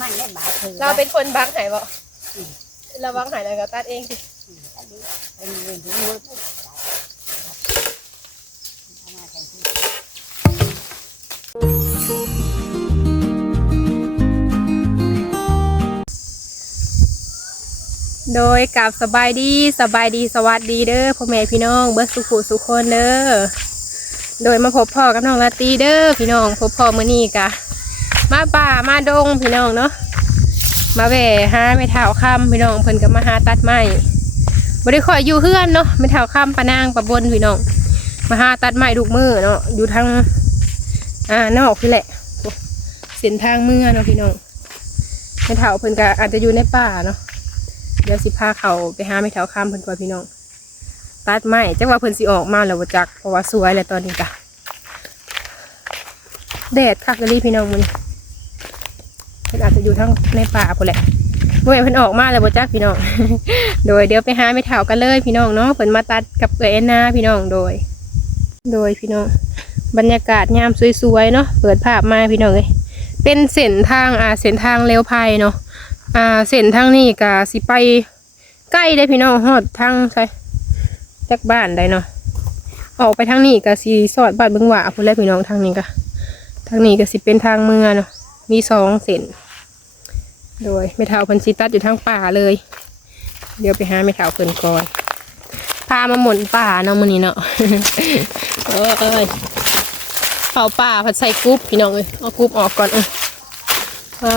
มันได้บาดถือเราเป็นคนบักหายบ่เราบักหายแล้วก็ตัดเองสิเป็นเรื่องที่นู้นเอามาใส่ที่โดยกับสบายดีสบายดีสวัสดีเด้อพ่อแม่พี่น้องเบิร์สุขุสุขคนเด้อโดยมาพบพ่อกับน้องลาตรีเด้อพี่น้องพบพ่อมื้อนี้กะ มาป่ามาดงพี่น้องเนาะมาแหวหาไม่เท่าคำพี่น้องเพิ่นก็มาหาตัดไม้บ่ได้คอยอยู่เฮือนเนาะไม่เท่าคำปะนางปะบนพี่น้องมาหาตัดไม้ทุกมือเนาะอยู่ทางอ่านอกพี่แหละเส้นทางเมือเนาะพี่น้องไม่เท่าเพิ่นก็อาจจะอยู่ในป่าเนาะเดี๋ยวสิพาเขาไปหาไม่แถวข้ามเพิ่นกว่าพี่น้องตัดไม้จักว่าเพิ่นสิออกมาแล้วบ่จักเพราะว่าสวยแล้วตอนนี้กะแดดคักเลยพี่น้องมัน พิ่นอาจจะอยู่ทั้งในป่าพุ่นแหละเมื่อเพิ่นออกมาแล้วบ่จักพี่น้อง โดยเดี๋ยวไปหาไม่แถวกันเลยพี่น้องเนาะเพิ่นมาตัดกับเอื้อยแอนนาพี่น้องโดย โดยพี่น้องบรรยากาศยามสวยๆเนาะเปิดภาพมาพี่น้องเอ้ยเป็นเส้นทางอ่าเส้นทางเลี้ยวไพเนาะอ่าเส้นทางนี้ก็สิไปใกล้ได้พี่น้องฮอดทางใช่จากบ้านได้เนาะออกไปทางนี้ก็สิสอดบ้านเบิ่งหว่าพุ่นแหละพี่น้องทางนี้ก็ทางนี้ก็สิเป็นทางเมืองเนาะมีสองเส้น โดยไม่เท่าเพิ่นสิตัดอยู่ทางป่าเลย เดี๋ยวไปหาไม่เท่าเพิ่นก่อนพามาหมุนป่าเนาะมื้อนี้เนาะเอ้ยเอ้ยเข้าป่าผัดใส่กรุ๊ปพี่น้องเอ้ยเอากรุ๊ปออกก่อนเอออ่า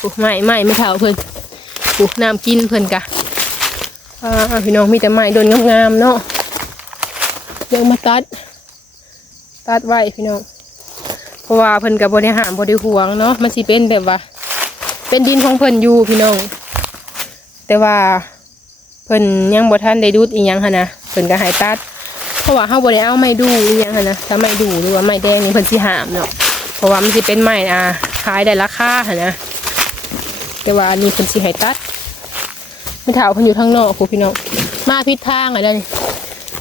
ปลูกไม้ไม้ไม่เท่าเพิ่นปลูกน้ำกินเพิ่นกะอ่าพี่น้องมีแต่ไม้โดนงามๆเนาะเดี๋ยวมาตัด ตัดไว้พี่น้องเพราะว่าเพิ่นกับบริหารบริหวงเนาะมันสิเป็นแบบว่า เป็นดินของเพิ่นอยู่พี่น้อง แต่ว่าเพิ่นยังบ่ทันได้ดูดอีหยังหั่นนะเพิ่นก็ให้ตัด เพราะว่าเฮาบ่ได้เอาไม้ดูอีหยังหั่นนะถ้าไม้ดูหรือว่าไม้แดงนี่เพิ่นสิหามเนาะเพราะว่ามันสิเป็นไม้อ่าขายได้ราคาหั่นนะแต่ว่าอันนี้เพิ่นสิให้ตัดไม่เท่าเพิ่นอยู่ทางนอกพู้พี่น้องมาผิดทางอะไรนี่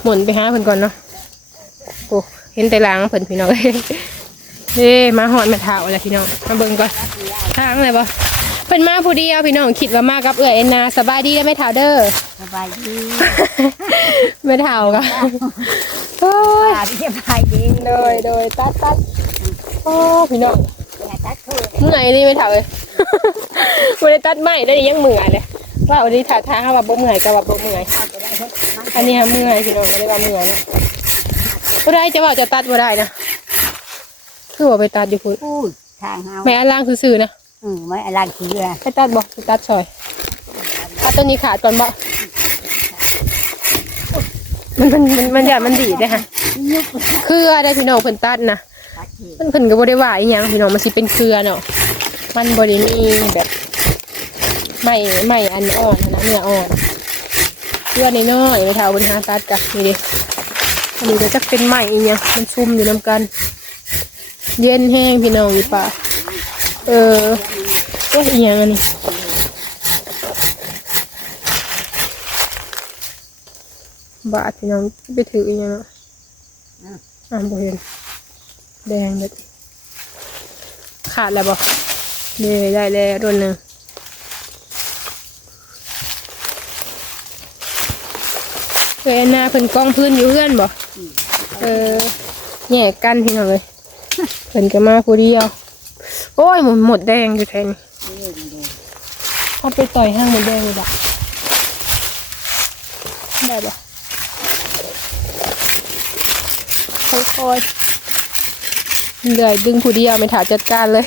หมุนไปหาเพิ่นก่อนเนาะโอ้เห็นแต่หลางเพิ่นพี่น้องเอ้มาหอดมาเท่าอะไรพี่น้องมาเบิ่งก่อนทางอะไรบ่ เพิ่นมาผู้เดียวพี่น้องคิดว่ามากับเอื้อยเอ็นนาสบายดีได้ไหม่เท่าเด้อสบายดีไม่เท่ากันโอ้ยตาที่สบายดีโดยโดยตัดตัดโอ้พี่น้องอย่าตัดคือเมื่อยนี่ไม่เท่าเลยไม่ได้ตัดไม้ได้ยังเมื่อยเลยว่าวันนี้ถ่ายทางว่าบ่เมื่อยกับว่าบ่เมื่อยข้าวจะได้เฮ็ดมันอันนี้ฮะเมื่อยพี่น้องไม่ได้ว่าเมื่อยนะบ่ได้จะว่าจะตัดบ่ได้นะคือว่าไปตัดอยู่พุ่นพูดทางเฮาแม่อันล่างซื่อๆนะ อืมไม่อะไรคืออะไรไปตัดบ่ไปตัดซอยตัดตัวนี้ขาดก่อนบ่มันมันมันมันอย่ามันดีเด้อค่ะยุบเครือได้พี่น้องเพิ่นตัดนะตัดทีมันเพิ่นก็บ่ได้ว่าอีหยังพี่น้องมันสิเป็นเครือเนาะมันบ่ได้มีแบบไม่ไม่อันอ่อนนะเนื้ออ่อนเครือน้อยๆไม่เท่าบนหาตัดกะนี่ดิอันนี้ก็จะเป็นไม้อีหยังมันซุ่มอยู่นํกัน เย็นแห้งพี่น้องอยู่ป่า เออเอ๊ะอีหยังอันนี้บาทพี่น้องไปถืออีหยังเนาะอ่าบ่เห็น แดงแบบขาดแล้วบอกเดได้แล้วโดนหนึ่งเอ้ยหน้าเพิ่นกล้องพื้นอยู่เพื่อนบ่เออแยกกันพี่น้องเลยเพิ่นก็มาผู้เดียว โอ้ยหมดหมดแดงอยู่แทนเอาไปต่อยห้างหมดแดงเลยบ่ได้บ่ค่อยๆเหนื่อยดึงผู้เดียวไม่ถาจัดการเลย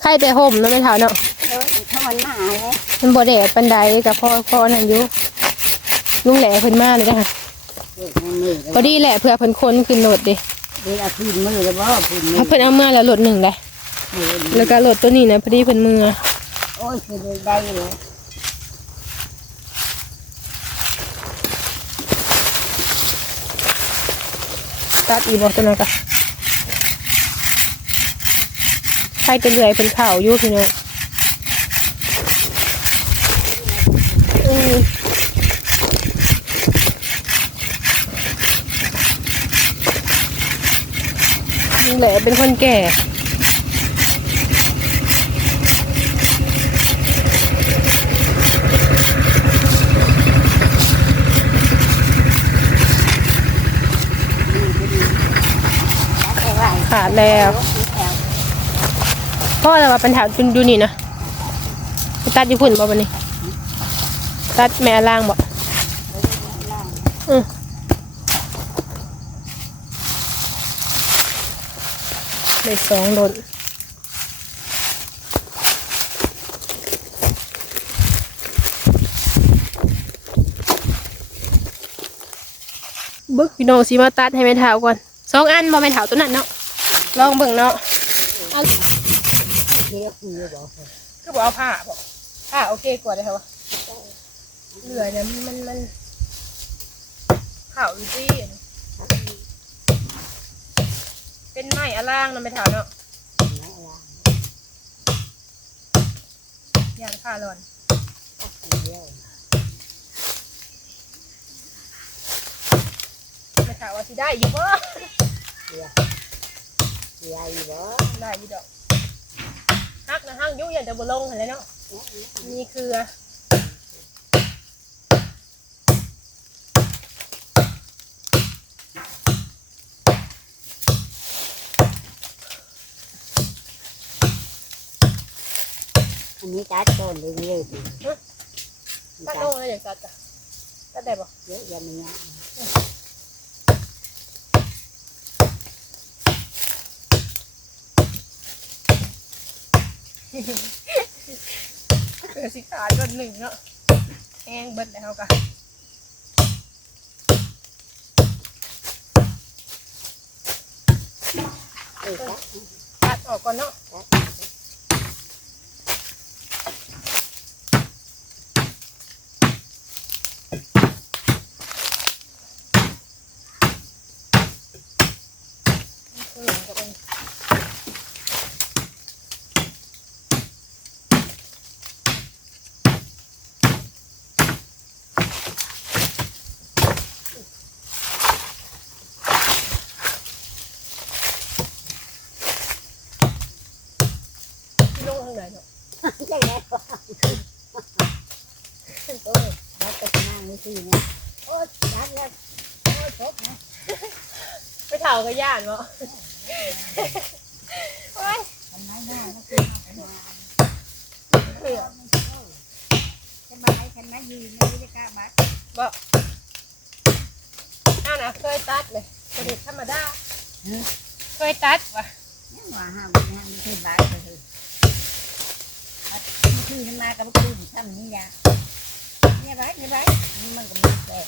ใครแต่ห่มเนาะไม่ถาเนาะเออถ้ามันหนาเลยมันบ่แดดปันใดกับพ่อพ่อนั่นอยู่ลุงแหล่เพิ่นมาเลยนะคะเออมันมือพอดีแหละเพื่อเพิ่นคนขึ้นรถเด้ เวลาพื้นมือแล้วบ่พื้นมือถ้าเพิ่นเอามาแล้วรถหนึ่งได้มือแล้วก็รถตัวนี้นะพอดีเพิ่นมือโอ้ยคือได้เลยตัดอีบอกตัวนั้นก็ใครจะเหนื่อยเป็นข่าวอยู่พี่น้อง ละเป็นคนแก่ขาดแล้วพ่อแต่ว่าเป็นแถวดูนี่นะไปตัดญี่ปุ่นบ่วันนี้ ตัดแม่ล่างบ่อือ ได้สองโดนบึกพี่น้องสิมาตัดให้แม่เท้าก่อนสองอันบ่แม่เท้าตัวนั้นเนาะลองเบิ่งเนาะเอาเที่ยวคือบอกคือบอกเอาผ้าบอกผ้าโอเคกว่าเลยค่ะวะเหลือเนี่ยมันมันมันขาวอยู่ที่ เป็นไม้อล่างนะไม่ถามเนาะยางผ้าหล่อนไม่ถามว่าสิได้อยู่บ่ใหญ่บ่ได้อยู่ดอกฮักนะฮักอยุ่อย่างจะบ่ลงเห็นเลยเนาะนี่คือ อันนี้จัดต้นเรื่อยตัดลงเลยอย่างตัดจ้ะตัดได้บ่ๆเยอะแยะมันเนี่ยเออสิขาดจนหนึ่งเนาะแห้งเบิดแล้วกะเออจัดตัดออกก่อนเนาะ จัด เออกับมันลงทางไหนเนาะ จังแล้ว โอ้ย จัดไป นั่งนี่สิเนี่ยโอ้จัดแล้วโอ้จบนะไปเถ่ากับย่านเนาะโอ้ยทำไมหน้าไม่คือมาทำงานเผื่อทำไมทำไมยืนไม่ได้กล้าบัดบ่เอานะเคยตัดเลยกระดิกธรรมดาเคยตัดวะเนี่ยว่าห้ามห้ามไม่ใช่บัดเลยบัดคือมากับคือทำนี่ยา เนี่ยบัดเนี่ยบัดมันก็มีแต่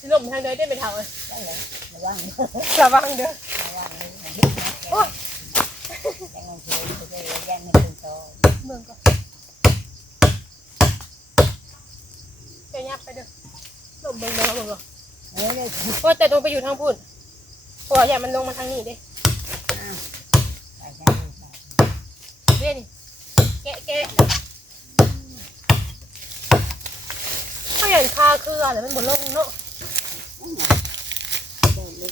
สิลมทางใดได้ไปเถ่าเลยจังเลยระวังระวังเด้อระวังเลยโอ้ยังไงเฉยเฉยยังไม่ถึงโตเมืองก่อนจะยับไปเด้อลมเบิ่งเด้อเบิ่งก่อนเออเลยเพราะแต่ต้องไปอยู่ทางพุ่น พราะว่าอย่ามันลงมาทางนี้เด้ไปจังเลยเว้ยนี่แกะแกะเขาเห็นคาเครือแต่มันบนลงเนาะเดินเลย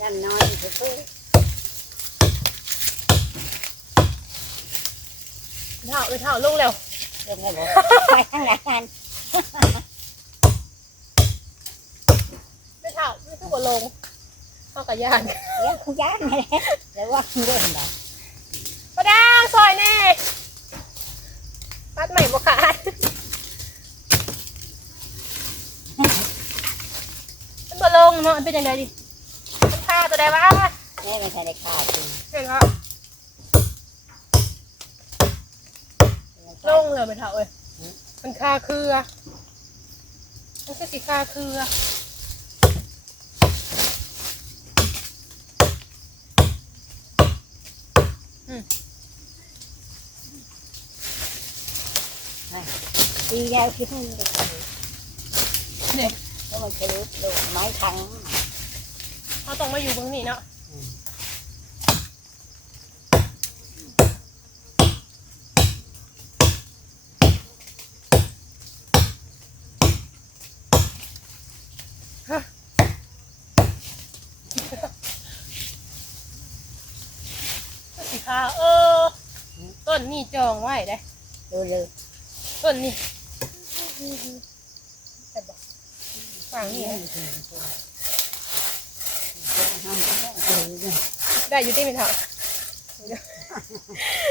ยันน้อยเพื่อเท้าเลยเท้าลงแล้วเรื่องอะไรไปทางไหนกัน ไม่เท้าไม่คือบนลงเข้ากับยานเรื่องคุณยันนี่แหละระวังเรื่องแบบป้าดางซอยแน่ปัดใหม่บ่ขาดมันบนลงเนาะมันเป็นยังไงดิมันคาตัวใดวะแม่ไม่ใช่ได้ขาดจริงเห็นปะลงเลยไปเท้าเอ้ยมันคาเครือมันคือสีคาเครือ ตีแล้วคิดให้เนี่ยเพราะมันจะรู้ดูไม้ทังเขาต้องมาอยู่ตรงนี้เนาะสีคาเออ ต้น นี่ จองไว้ได้ดูเลยต้นนี่แต่บอกฝั่งนี้นะได้อยู่ที่ไม่เท่า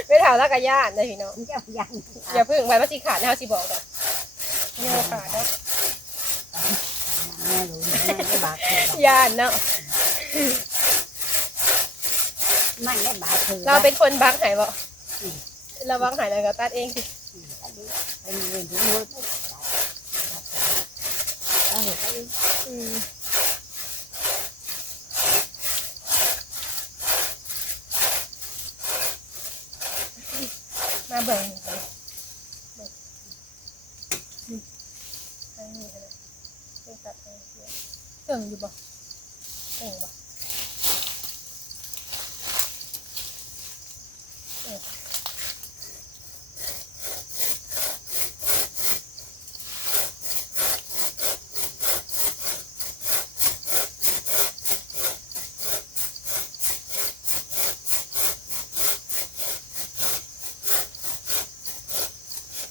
ไม่เท่าแล้วก็ญาตินะพี่น้องเจ้ายังอย่าเพิ่งไว้ว่าสิขาดนะเขาสิบอกกันไม่เอาขาดเนาะแม่รู้แม่ได้บาดเจ็บญาติเนาะมันได้บาดเจ็บเราเป็นคนบักหายบ่เราบักหายแล้วก็ตัดเองสิอืมมาเบิ่งกันเบิ่งนี่ทางนี้อะไรเบิ่งตัดเองเสียเบิ่งอยู่บ่เบิ่งบ่เออ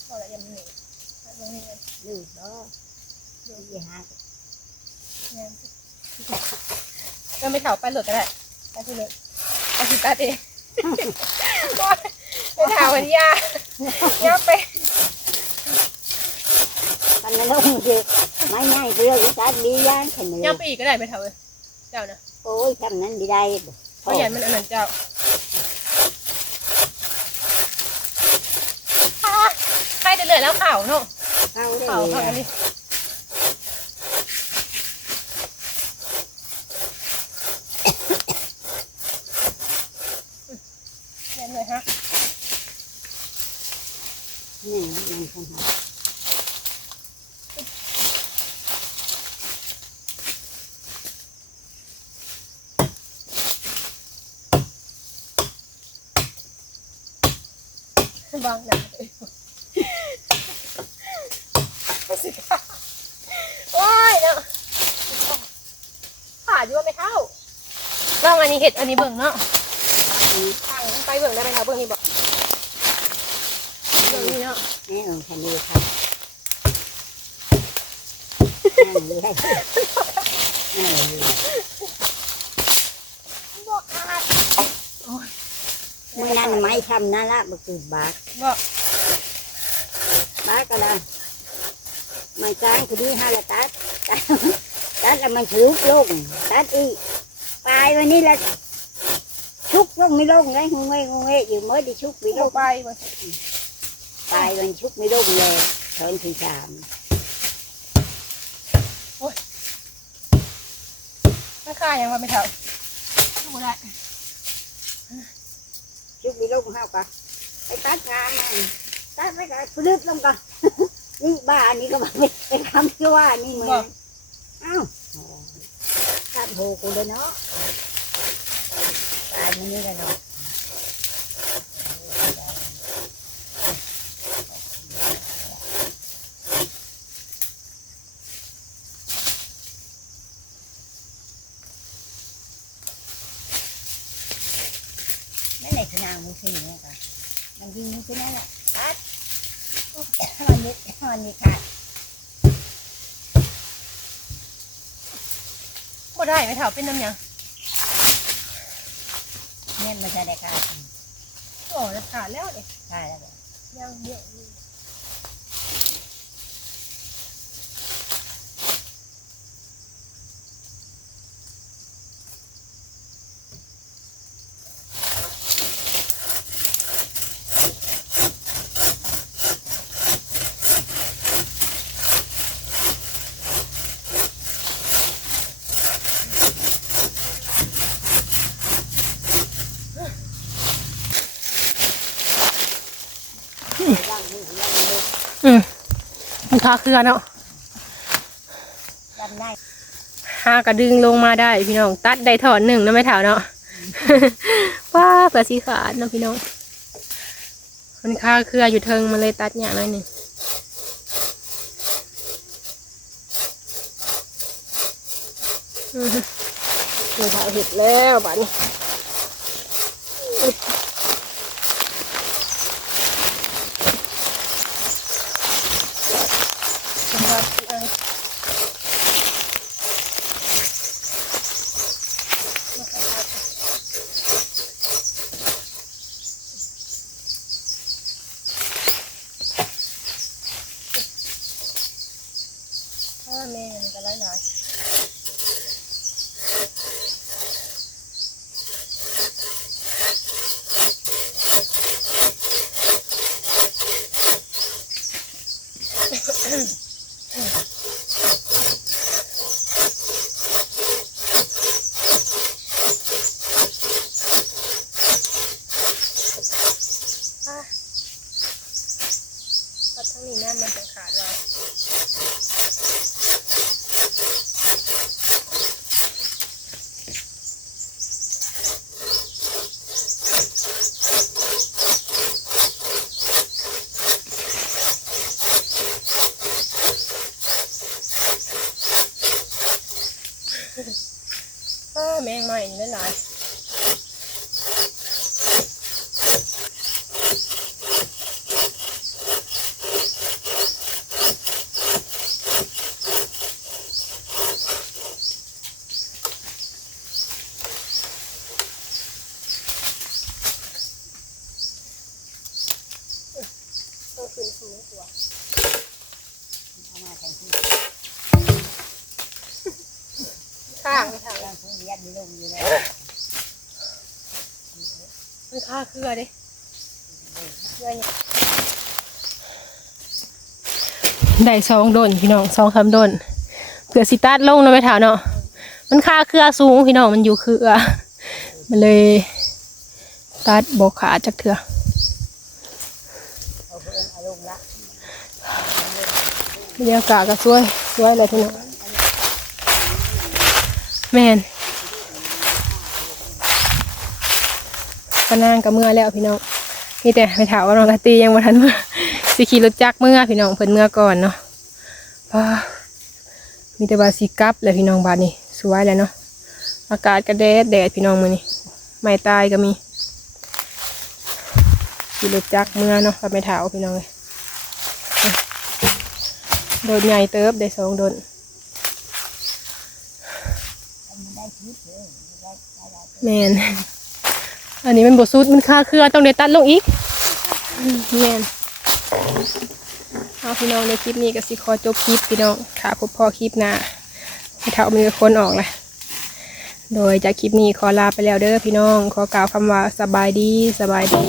พอแล้วยังไม่หนีตัดเบิ่งนี่กัน ดูเนาะ สี่ห้าแม่นสิก็ไม่เถาไปหลุดก็ได้ไปที่เลยไปที่ตัดเองไม่เถาวันยาย่าไปมันไม่ลงสิไม่ง่ายเรื่องวิชาดีย่านเห็นไหมย่าไปอีกก็ได้ไม่เถาเลยเจ้านะโอ้ยทำนั้นดีได้เพราะยันมันอันนั้นเจ้าอ่าใครจะเหลือแล้วเข่าเนาะเข้าได้เข่าเข่าอันนี้เห็นเลยฮะ นี่ ยังคงหาบางหนังเลยไม่สิค่ะโอ้ยเนาะขาดอยู่ว่าไม่เข้าลองอันนี้เห็ดอันนี้เบิ่งเนาะทางไปเบิ่งได้ไหมคะเบิ่งนี่บอก เบิ่งนี่เนาะนี่เออแค่นี้ค่ะนั่นเลยนั่นเลยบอกอาดมื่อนั้นไม่ทำนั่นละบักตูบาทบอกบาทก็ละไม่กลางคือดีห้าละตัดตัดตัดแล้วมันชุกลงตัดอีกปลายวันนี้ละชุกลงไม่ลงเลยงงเงยงงเงยอยู่เมื่อได้ชุกไม่ลลงงไปบ่ ปลายมันชุกไม่ลงเลยเถินที่สามมันค่ายังว่าไม่เท่าดูได้ชุกไม่ลงห้าวกะไปตัดงานมันตัดไปกะลึกลงกะนี่บ้าอันนี้ก็บอกเป็นเป็นคำที่ว่านี่มึงเอ้าทำโหกูเลยเนาะตายมันนี่กันเนาะนั่นแหละ คือนางมือสี่เนี่ยค่ะมันยิงมือที่นั่นแหละตัดมันยึดมันยึดขาดบ่ได้ไม่เท่าเป็นน้ำหยังเนี่ยมันจะได้ขาดโอ้จะขาดแล้วเด็ขาดแล้วบ่ยังเดี๋ยวอยู่ ย่างนี่ย่างนี่ อืม มันคาเครือเนาะย่างได้หากระดึงลงมาได้พี่น้อง ตัดได้ถอนหนึ่งนะไม่เท่าเนาะว้าเผื่อสีขาดเนาะพี่น้อง มันคาเครืออยู่เทิงมันเลยตัดอย่างน้อยหนึ่งอือฮึนี่ถ่ายเห็ดแล้วบ้านี้ ได้สองโดนพี่น้องสองคำโดนเผื่อสิตัดลงเนาะไม่ถาเนาะมันค่าเครือสูงพี่น้องมันอยู่เครือมันเลยตัดบกขาจากเถื่อเอาบรรยากาศก็สวยสวยเลยพี่น้องแมนปะนางกับเมื่อแล้วพี่น้องนี่แต่ไปถามว่าน้องกะตียังบ่ทันเมื่อ สิขี่รถจักรเมื่อพี่น้องเพิ่นเมื่อก่อนเนาะว้ามีแต่ว่าสิกลับเลยพี่น้องบาดนี้สวยแล้วเนาะอากาศก็แดดแดดพี่น้องมือนี้ไม่ตายก็มีขี่รถจักรเมื่อเนาะกับไม่ถาวพี่น้องเลยโดนใหญ่เติบได้สองโดนเลยได้ได้ได้แมนอันนี้มันบดสุดมันค่าเครือต้องได้ตัดลงอีกแมน เอาพี่น้องในคลิปนี้ก็สิขอจบคลิปพี่น้องค่ะพบพ่อคลิปหน้าให้เท่ามือคนออกเลยโดยจากคลิปนี้ขอลาไปแล้วเด้อพี่น้อง ขอกล่าวคำว่าสบายดีสบายดี